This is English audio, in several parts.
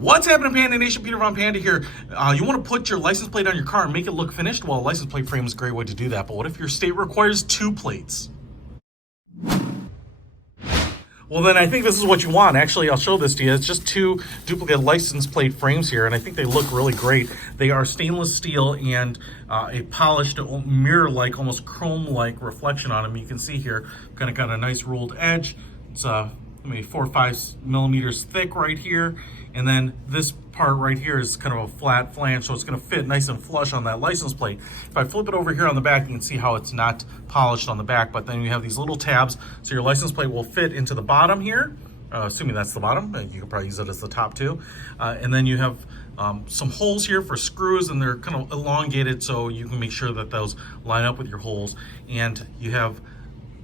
What's happening, Panda Nation? Peter von Panda here. You want to put your license plate on your car and make it look finished? Well, a license plate frame is a great way to do that. But what if your state requires 2 plates? Well, then I think this is what you want. Actually, I'll show this to you. It's just 2 duplicate license plate frames here, and I think they look really great. They are stainless steel and a polished mirror-like, almost chrome-like reflection on them. You can see here, kind of got a nice ruled edge. It's maybe 4 or 5 millimeters thick right here, and then this part right here is kind of a flat flange, so it's going to fit nice and flush on that license plate. If I flip it over here on the back, you can see how it's not polished on the back, but then you have these little tabs, so your license plate will fit into the bottom here, assuming that's the bottom. You can probably use it as the top too. And then you have some holes here for screws, and they're kind of elongated, so you can make sure that those line up with your holes. And you have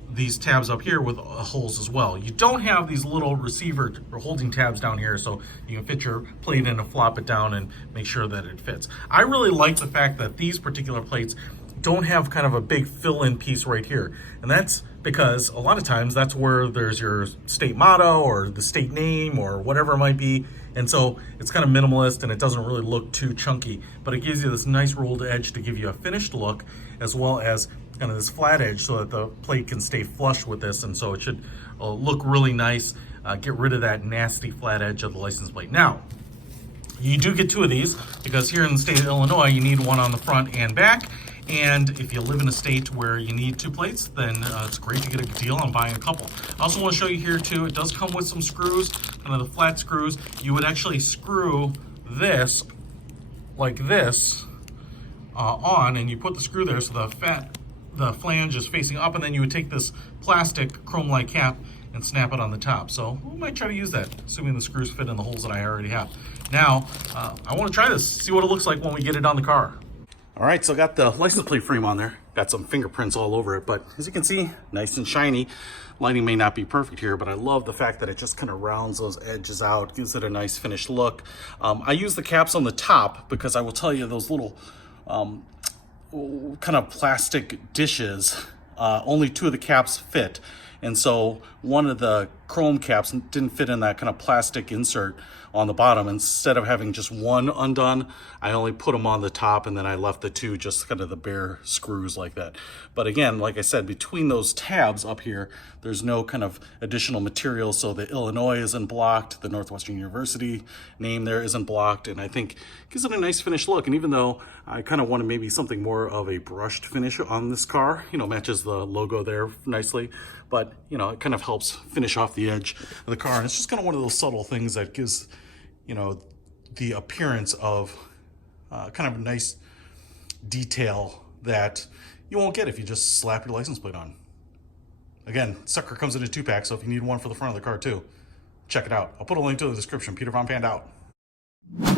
these tabs up here with holes as well. You don't have these little receiver or holding tabs down here, so you can fit your plate in and flop it down and make sure that it fits. I really like the fact that these particular plates don't have kind of a big fill-in piece right here. And that's because a lot of times that's where there's your state motto or the state name or whatever it might be. And so it's kind of minimalist and it doesn't really look too chunky, but it gives you this nice ruled edge to give you a finished look, as well as kind of this flat edge so that the plate can stay flush with this. And so it should look really nice, get rid of that nasty flat edge of the license plate. Now, you do get 2 of these because here in the state of Illinois, you need one on the front and back. And if you live in a state where you need 2 plates, then it's great to get a deal on buying a couple. I also want to show you here too, it does come with some screws, kind of the flat screws. You would actually screw this like this on, and you put the screw there so the flange is facing up, and then you would take this plastic chrome-like cap and snap it on the top. So we might try to use that, assuming the screws fit in the holes that I already have. Now, I want to try this, see what it looks like when we get it on the car. All right, so I got the license plate frame on there. Got some fingerprints all over it, but as you can see, nice and shiny. Lighting may not be perfect here, but I love the fact that it just kind of rounds those edges out, gives it a nice finished look. I use the caps on the top because I will tell you those little kind of plastic dishes, only 2 of the caps fit. And so one of the chrome caps didn't fit in that kind of plastic insert on the bottom. Instead of having just one undone, I only put them on the top, and then I left the 2 just kind of the bare screws like that. But again, like I said, between those tabs up here, there's no kind of additional material, so the Illinois isn't blocked, the Northwestern University name there isn't blocked, and I think gives it a nice finished look. And even though I kind of wanted maybe something more of a brushed finish on this car, you know, matches the logo there nicely, but you know, it kind of helps finish off the edge of the car. And it's just kind of one of those subtle things that gives, you know, the appearance of kind of a nice detail that you won't get if you just slap your license plate on. Again, sucker comes in a 2-pack, so if you need one for the front of the car too, check it out. I'll put a link to the description. Peter von Panda out.